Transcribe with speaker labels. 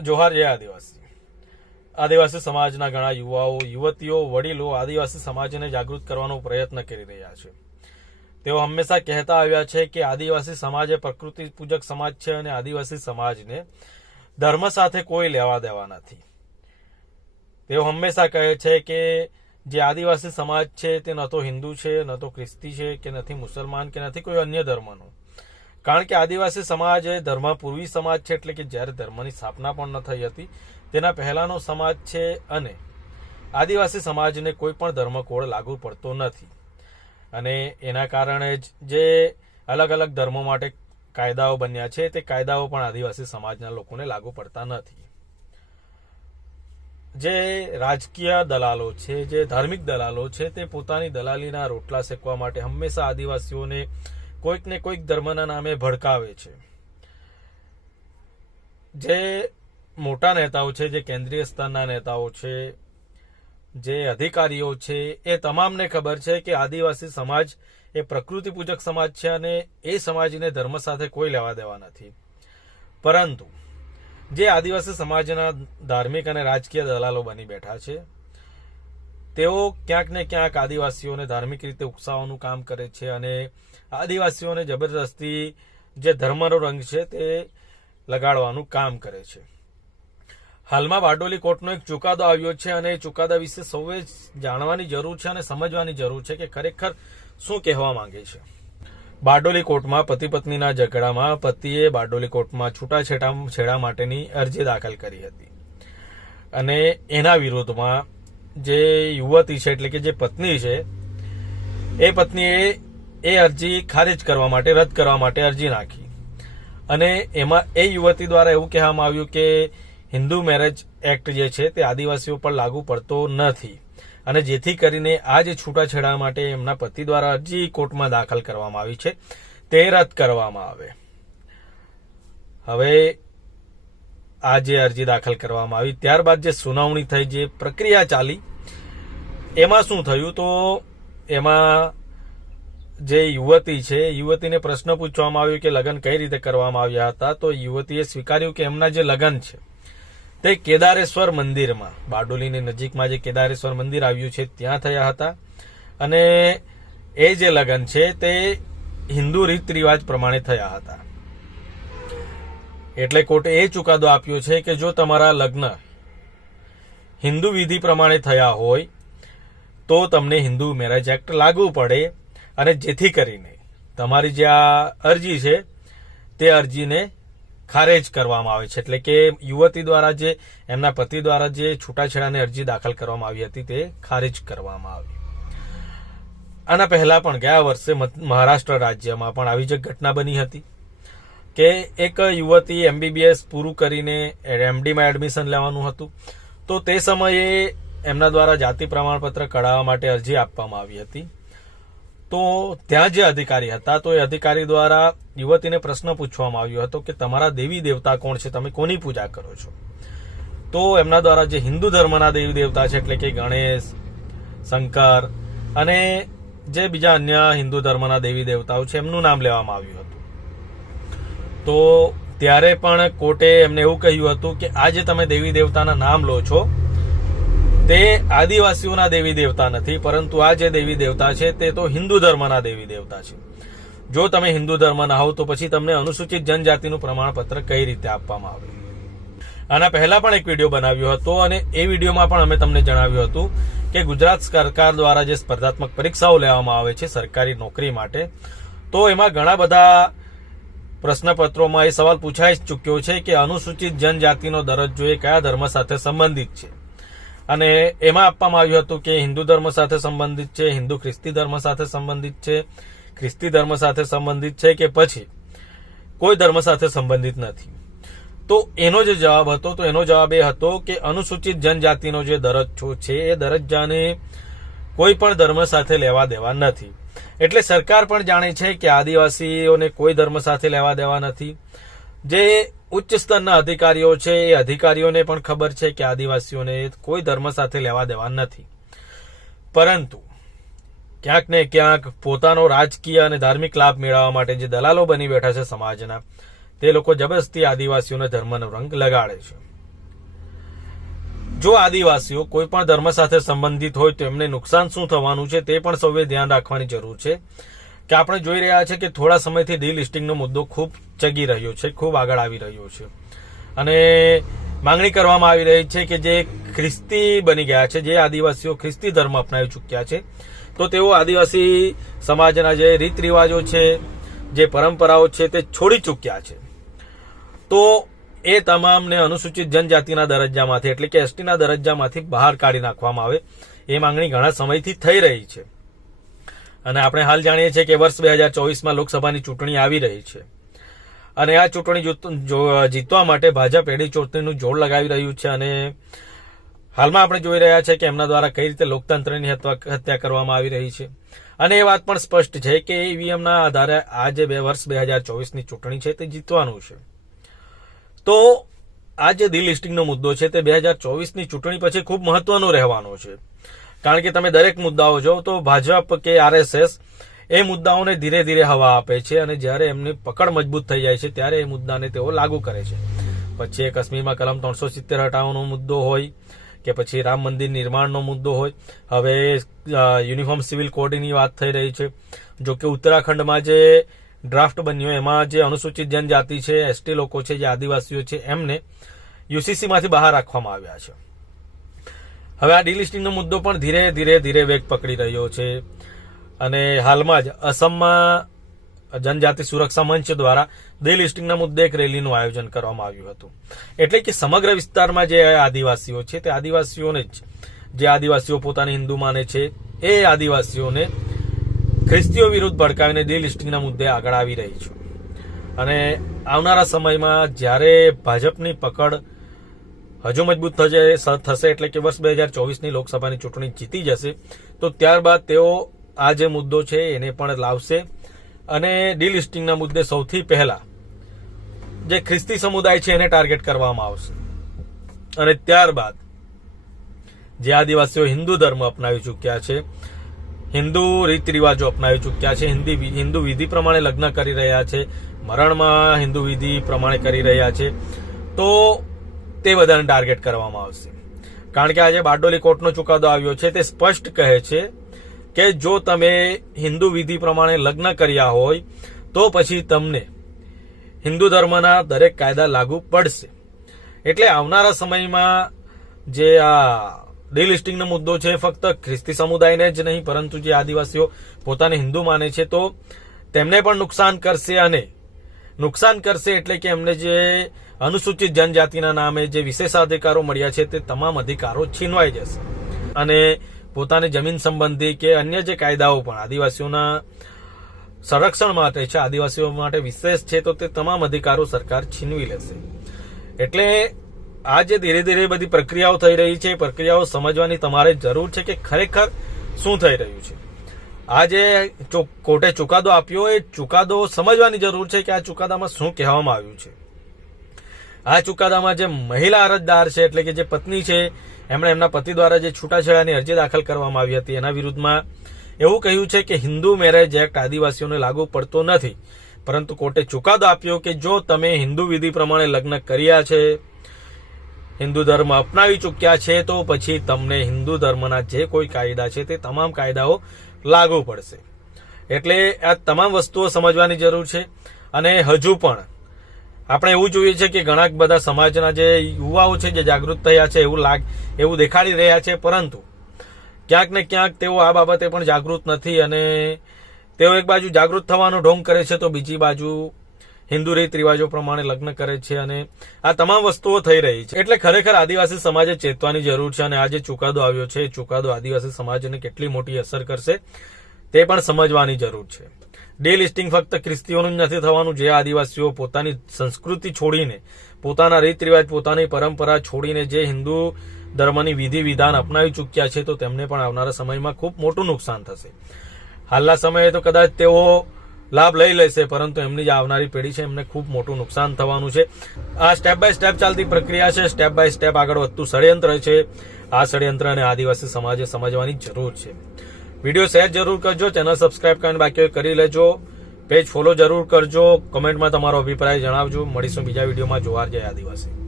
Speaker 1: જોહાર જય આદિવાસી. આદિવાસી સમાજના ઘણા યુવાઓ, યુવતીઓ, વડીલો આદિવાસી સમાજને જાગૃત કરવાનો પ્રયત્ન કરી રહ્યા છે. તેઓ હંમેશા કહેતા આવ્યા છે કે આદિવાસી સમાજ એ પ્રકૃતિ પૂજક સમાજ છે અને આદિવાસી સમાજને ધર્મ સાથે કોઈ લેવા દેવા નથી. તેઓ હંમેશા કહે છે કે જે આદિવાસી સમાજ છે તે ન તો હિન્દુ છે, ન તો ખ્રિસ્તી છે, કે નથી મુસલમાન, કે નથી કોઈ અન્ય ધર્મનો. કારણ કે આદિવાસી સમાજ એ ધર્મપૂર્વી સમાજ છે એટલે કે જ્યારે ધર્મની સ્થાપના પણ ન થઈ હતી, તેના પહેલાનો સમાજ છે અને આદિવાસી સમાજને કોઈ પણ ધર્મકોડ લાગુ પડતો નથી. અને એના કારણે જ જે અલગ અલગ ધર્મો માટે કાયદાઓ બન્યા છે, તે કાયદાઓ પણ આદિવાસી સમાજના લોકોને લાગુ પડતા નથી. જે રાજકીય દલાલો છે, જે ધાર્મિક દલાલો છે, તે પોતાની દલાલીના રોટલા શેકવા માટે હંમેશા આદિવાસીઓને કોઈક ને કોઈક ધર્મના નામે ભડકાવે છે. જે મોટા નેતાઓ છે, જે કેન્દ્રીય સ્તરના નેતાઓ છે, જે અધિકારીઓ છે, એ તમામને ખબર છે કે આદિવાસી સમાજ એ પ્રકૃતિ પૂજક સમાજ છે અને એ સમાજને ધર્મ સાથે કોઈ લેવા દેવા નથી. પરંતુ જે આદિવાસી સમાજના ધાર્મિક અને રાજકીય દલાલો બની બેઠા છે તેઓ ક્યાંક ને ક્યાંક આદિવાસીઓને ધાર્મિક રીતે ઉકસાવવાનું કામ કરે છે અને આદિવાસીઓને જબરદસ્તી જે ધર્મનો રંગ છે તે લગાડવાનું કામ કરે છે. હાલમાં બારડોલી કોર્ટનો એક ચુકાદો આવ્યો છે અને એ ચુકાદા વિશે સૌએ જાણવાની જરૂર છે અને સમજવાની જરૂર છે કે ખરેખર શું કહેવા માંગે છે. બારડોલી કોર્ટમાં પતિ પત્નીના ઝઘડામાં પતિએ બારડોલી કોર્ટમાં છૂટાછેડા, છેડા માટેની અરજી દાખલ કરી હતી. અને એના વિરોધમાં જે યુવતી છે એટલે કે જે પત્ની છે, એ પત્નીએ એ અરજી ખારિજ કરવા માટે, રદ કરવા માટે અરજી નાખી. અને એમાં એ યુવતી દ્વારા એવું કહેવામાં આવ્યું કે હિન્દુ મેરેજ એક્ટ જે છે તે આદિવાસીઓ પર લાગુ પડતો નથી. અને જેથી કરીને આ જે છૂટાછેડા માટે એમના પતિ દ્વારા અરજી કોર્ટમાં દાખલ કરવામાં આવી છે, તે રદ કરવામાં આવે. હવે આ જે અરજી દાખલ કરવામાં આવી. ત્યારબાદ જે સુનાવણી થઈ, જે પ્રક્રિયા ચાલી, એમાં શું થયું તો એમાં જે યુવતી છે, યુવતીને પ્રશ્ન પૂછવામાં આવ્યો કે લગ્ન કઈ રીતે કરવામાં આવ્યા હતા, તો યુવતીએ સ્વીકાર્યું કે એમના જે લગ્ન છે, તે કેદારેશ્વર મંદિરમાં, બારડોલીની નજીકમાં જે કેદારેશ્વર મંદિર આવ્યું છે, ત્યાં થયા હતા. અને એ જે લગ્ન છે, તે હિન્દુ રીત રિવાજ પ્રમાણે થયા હતા. એટલે કોર્ટે એ ચુકાદો આપ્યો છે કે જો તમારા લગ્ન હિન્દુ વિધિ પ્રમાણે થયા હોય, તો તમને હિન્દુ મેરેજ એક્ટ લાગુ પડે અને જેથી કરીને તમારી જે આ અરજી છે, તે અરજીને ખારેજ કરવામાં આવે છે. એટલે કે યુવતી દ્વારા જે, એમના પતિ દ્વારા જે છૂટાછેડાની અરજી દાખલ કરવામાં આવી હતી, તે ખારેજ કરવામાં આવી. આના પહેલા પણ ગયા વર્ષે મહારાષ્ટ્ર રાજ્યમાં પણ આવી જ ઘટના બની હતી. કે એક યુવતી એમબીબીએસ પૂરું કરીને એમડીમાં એડમિશન લેવાનું હતું. તો તે સમયે એમના દ્વારા જાતિ પ્રમાણપત્ર કઢાવવા માટે અરજી આપવામાં આવી હતી. તો ત્યાં જે અધિકારી હતા, તો એ અધિકારી દ્વારા યુવતીને પ્રશ્ન પૂછવામાં આવ્યો હતો કે તમારા દેવી દેવતા કોણ છે? તમે કોની પૂજા કરો છો? તો એમના દ્વારા જે હિન્દુ ધર્મના દેવી દેવતા છે, એટલે કે ગણેશ, શંકર અને જે બીજા અન્ય હિન્દુ ધર્મના દેવી દેવતાઓ છે, એમનું નામ લેવામાં આવ્યું હતું. તો ત્યારે પણ કોર્ટે એમને એવું કહ્યું હતું કે આ જે તમે દેવી દેવતાના નામ લો છો. તે આદિવાસીઓના દેવી દેવતા નથી, પરંતુ આ જે દેવી દેવતા છે તે તો હિન્દુ ધર્મના દેવી દેવતા છે. જો તમે હિન્દુ ધર્મના હોવ તો પછી તમને અનુસૂચિત જનજાતિનું પ્રમાણપત્ર કઈ રીતે આપવામાં આવે? આના પહેલા પણ એક વીડિયો બનાવ્યો હતો અને એ વિડીયોમાં પણ અમે તમને જણાવ્યું હતું કે ગુજરાત સરકાર દ્વારા જે સ્પર્ધાત્મક પરીક્ષાઓ લેવામાં આવે છે સરકારી નોકરી માટે, તો એમાં ઘણા બધા પ્રશ્નપત્રોમાં એ સવાલ પૂછાઈ ચૂક્યો છે કે અનુસૂચિત જનજાતિનો દરજ્જો એ કયા ધર્મ સાથે સંબંધિત છે? અને એમાં આપવામાં આવ્યું હતું કે હિન્દુ ધર્મ સાથે સંબંધિત છે, હિન્દુ ખ્રિસ્તી ધર્મ સાથે સંબંધિત છે, ખ્રિસ્તી ધર્મ સાથે સંબંધિત છે કે પછી કોઈ ધર્મ સાથે સંબંધિત નથી? તો એનો જે જવાબ હતો, તો એનો જવાબ એ હતો કે અનુસૂચિત જનજાતિનો જે દરજ્જો છે, એ દરજ્જાને કોઈ પણ ધર્મ સાથે લેવા દેવા નથી. એટલે સરકાર પણ જાણે છે કે આદિવાસીઓને કોઈ ધર્મ સાથે લેવા દેવા નથી. જે ઉચ્ચ સ્તરના અધિકારીઓ છે, એ અધિકારીઓને પણ ખબર છે કે આદિવાસીઓને કોઈ ધર્મ સાથે લેવા દેવા નથી. પરંતુ ક્યાંક ને ક્યાંક પોતાનો રાજકીય અને ધાર્મિક લાભ મેળવવા માટે જે દલાલો બની બેઠા છે સમાજના, તે લોકો જબરસ્તી આદિવાસીઓને ધર્મનો રંગ લગાડે છે. જો આદિવાસીઓ કોઈ પણ ધર્મ સાથે સંબંધિત હોય તો એમને નુકસાન શું થવાનું છે તે પણ સૌએ ધ્યાન રાખવાની જરૂર છે. કે આપણે જોઈ રહ્યા છે કે થોડા સમયથી ડીલિસ્ટિંગનો મુદ્દો ખૂબ ચગી રહ્યો છે, ખૂબ આગળ આવી રહ્યો છે. અને માંગણી કરવામાં આવી રહી છે કે જે ખ્રિસ્તી બની ગયા છે, જે આદિવાસીઓ ખ્રિસ્તી ધર્મ અપનાવી ચૂક્યા છે, તો તેઓ આદિવાસી સમાજના જે રીત રિવાજો છે, જે પરંપરાઓ છે તે છોડી ચૂક્યા છે. તો એ તમામને અનુસૂચિત જનજાતિના દરજ્જામાંથી, એટલે કે એસટીના દરજ્જામાંથી બહાર કાઢી નાખવામાં આવે. એ માંગણી ઘણા સમયથી થઈ રહી છે. અને આપણે હાલ જાણીએ છીએ કે વર્ષ બે હજાર ચોવીસમાં લોકસભાની ચૂંટણી આવી રહી છે. અને આ ચૂંટણી જીતવા માટે ભાજપ એડી ચૂંટણીનું જોડ લગાવી રહ્યું છે અને હાલમાં આપણે જોઈ રહ્યા છે કે એમના દ્વારા કઈ રીતે લોકતંત્રની હત્યા કરવામાં આવી રહી છે. અને એ વાત પણ સ્પષ્ટ છે કે ઈવીએમના આધારે આ જે બે, વર્ષ બે હજાર ચોવીસની ચૂંટણી છે, તે જીતવાનું છે. તો આ જે ડિલિસ્ટિંગનો મુદ્દો છે તે બે હજાર ચોવીસની ચૂંટણી પછી ખૂબ મહત્વનો રહેવાનો છે. કારણ કે તમે દરેક મુદ્દાઓ જો તો ભાજપ કે આરએસએસ એ મુદ્દાઓને ધીરે ધીરે હવા આપે છે અને જ્યારે એમની પકડ મજબૂત થઈ જાય છે ત્યારે એ મુદ્દાને તેઓ લાગુ કરે છે. પછી એ કાશ્મીરમાં કલમ ત્રણસો સિત્તેર હટાવવાનો મુદ્દો હોય કે પછી રામ મંદિર નિર્માણનો મુદ્દો હોય. હવે યુનિફોર્મ સિવિલ કોડની વાત થઈ રહી છે. જો કે ઉત્તરાખંડમાં જે ડ્રાફ્ટ બન્યો. એમાં જે અનુસૂચિત જનજાતિ છે એસટી લોકો છે, જે આદિવાસીઓ છે, એમને યુસીસીમાંથી બહાર રાખવામાં આવ્યા છે. હવે આ ડિલિસ્ટિંગનો મુદ્દો પણ ધીરે ધીરે ધીરે વેગ પકડી રહ્યો છે. અને હાલમાં જ અસમમાં જનજાતિ સુરક્ષા મંચ દ્વારા ડિલિસ્ટિંગના મુદ્દે એક રેલીનું આયોજન કરવામાં આવ્યું હતું. એટલે કે સમગ્ર વિસ્તારમાં જે આદિવાસીઓ છે, તે આદિવાસીઓને જ, જે આદિવાસીઓ પોતાને હિન્દુ માને છે, એ આદિવાસીઓને ખ્રિસ્તીઓ વિરુદ્ધ ભડકાવીને ડિલિસ્ટિંગના મુદ્દે આગળ આવી રહી છે. અને આવનારા સમયમાં જ્યારે ભાજપની પકડ હજુ મજબૂત થશે થશે એટલે કે વર્ષ બે હજાર ચોવીસની લોકસભાની ચૂંટણી જીતી જશે, તો ત્યારબાદ તેઓ આ જે મુદ્દો છે એને પણ લાવશે. અને ડિલિસ્ટિંગના મુદ્દે સૌથી પહેલા જે ખ્રિસ્તી સમુદાય છે એને ટાર્ગેટ કરવામાં આવશે. અને ત્યારબાદ જે આદિવાસીઓ હિન્દુ ધર્મ અપનાવી ચૂક્યા છે હિન્દુ રીત રિવાજો અપનાવી ચૂક્યા છે. હિન્દી હિન્દુ વિધિ પ્રમાણે લગ્ન કરી રહ્યા છે. મરણમાં હિન્દુ વિધિ પ્રમાણે કરી રહ્યા છે. તો તે બધાને ટાર્ગેટ કરવામાં આવશે. કારણ કે આજે બારડોલી કોર્ટનો ચુકાદો આવ્યો છે. તે સ્પષ્ટ કહે છે કે જો તમે હિન્દુ વિધિ પ્રમાણે લગ્ન કર્યા હોય, તો પછી તમને હિન્દુ ધર્મના દરેક કાયદા લાગુ પડશે. એટલે આવનારા સમયમાં જે આ ડિલિસ્ટિંગનો મુદ્દો છે ફક્ત ખ્રિસ્તી સમુદાયને જ નહીં, પરંતુ જે આદિવાસીઓ પોતાને હિન્દુ માને છે, તો તેમને પણ નુકસાન કરશે અને નુકસાન કરશે એટલે કે એમને જે અનુસૂચિત જનજાતિના નામે જે વિશેષાધિકારો મળ્યા છે, તે તમામ અધિકારો છીનવાઈ જશે. અને પોતાને જમીન સંબંધી કે અન્ય જે કાયદાઓ પણ આદિવાસીઓના સંરક્ષણ માટે છે, આદિવાસીઓ માટે વિશેષ છે, તો તે તમામ અધિકારો સરકાર છીનવી લેશે. એટલે આ જે ધીરે ધીરે બધી પ્રક્રિયાઓ થઈ રહી છે. પ્રક્રિયાઓ સમજવાની તમારે જરૂર છે કે ખરેખર શું થઈ રહ્યું છે. આ જે કોર્ટે ચુકાદો આપ્યો. એ ચુકાદો સમજવાની જરૂર છે કે આ ચુકાદામાં શું કહેવામાં આવ્યું છે. આ ચુકાદામાં જે મહિલા અરજદાર છે, એટલે કે જે પત્ની છે, એમણે એમના પતિ દ્વારા જે છૂટાછેડાની અરજી દાખલ કરવામાં આવી હતી. એના વિરુદ્ધમાં એવું કહ્યું છે કે હિન્દુ મેરેજ એક્ટ આદિવાસીઓને લાગુ પડતો નથી. પરંતુ કોર્ટે ચુકાદો આપ્યો કે જો તમે હિન્દુ વિધિ પ્રમાણે લગ્ન કર્યા છે હિન્દુ ધર્મ અપનાવી ચૂક્યા છે, તો પછી તમને હિન્દુ ધર્મના જે કોઈ કાયદા છે, તે તમામ કાયદાઓ લાગુ પડશે. એટલે આ તમામ વસ્તુઓ સમજવાની જરૂર છે. અને હજુ પણ આપણે એવું જોઈએ છે કે ઘણા બધા સમાજના જે યુવાઓ છે, જે જાગૃત થયા છે, એવું લાગ, એવું દેખાડી રહ્યા છે, પરંતુ ક્યાંક ને ક્યાંક તેઓ આ બાબતે પણ જાગૃત નથી અને તેઓ એક બાજુ જાગૃત થવાનો ઢોંગ કરે છે, તો બીજી બાજુ હિન્દુ રીત રિવાજો પ્રમાણે લગ્ન કરે છે અને આ તમામ વસ્તુઓ થઈ રહી છે. એટલે ખરેખર આદિવાસી સમાજે ચેતવાની જરૂર છે અને આ જે ચુકાદો આવ્યો છે, એ ચુકાદો આદિવાસી સમાજને કેટલી મોટી અસર કરશે તે પણ સમજવાની જરૂર છે. ડે લિસ્ટિંગ ફક્ત ખ્રિસ્તીઓનું જ નથી થવાનું, જે આદિવાસીઓ પોતાની સંસ્કૃતિ છોડીને, પોતાના રીત રિવાજ, પોતાની પરંપરા છોડીને જે હિન્દુ ધર્મની વિધિ વિધાન અપનાવી ચૂક્યા છે, તો તેમને પણ આવનારા સમયમાં ખૂબ મોટું નુકસાન થશે. હાલના સમયે તો કદાચ તેઓ લાભ લઈ લેશે, પરંતુ એમની જે આવનારી પેઢી છે, એમને ખૂબ મોટું નુકસાન થવાનું છે. આ સ્ટેપ બાય સ્ટેપ ચાલતી પ્રક્રિયા છે. સ્ટેપ બાય સ્ટેપ આગળ વધતું ષડયંત્ર છે. આ ષડયંત્રને આદિવાસી સમાજે સમજવાની જરૂર છે. વીડિયો શેર જરૂર કરજો, ચેનલ સબસ્ક્રાઇબ કરીને બાકી કરી લેજો. પેજ ફોલો જરૂર કરજો. કમેન્ટમાં તમારો અભિપ્રાય જણાવજો. મળીશું બીજા વિડીયોમાં. જોવાર જય આદિવાસી.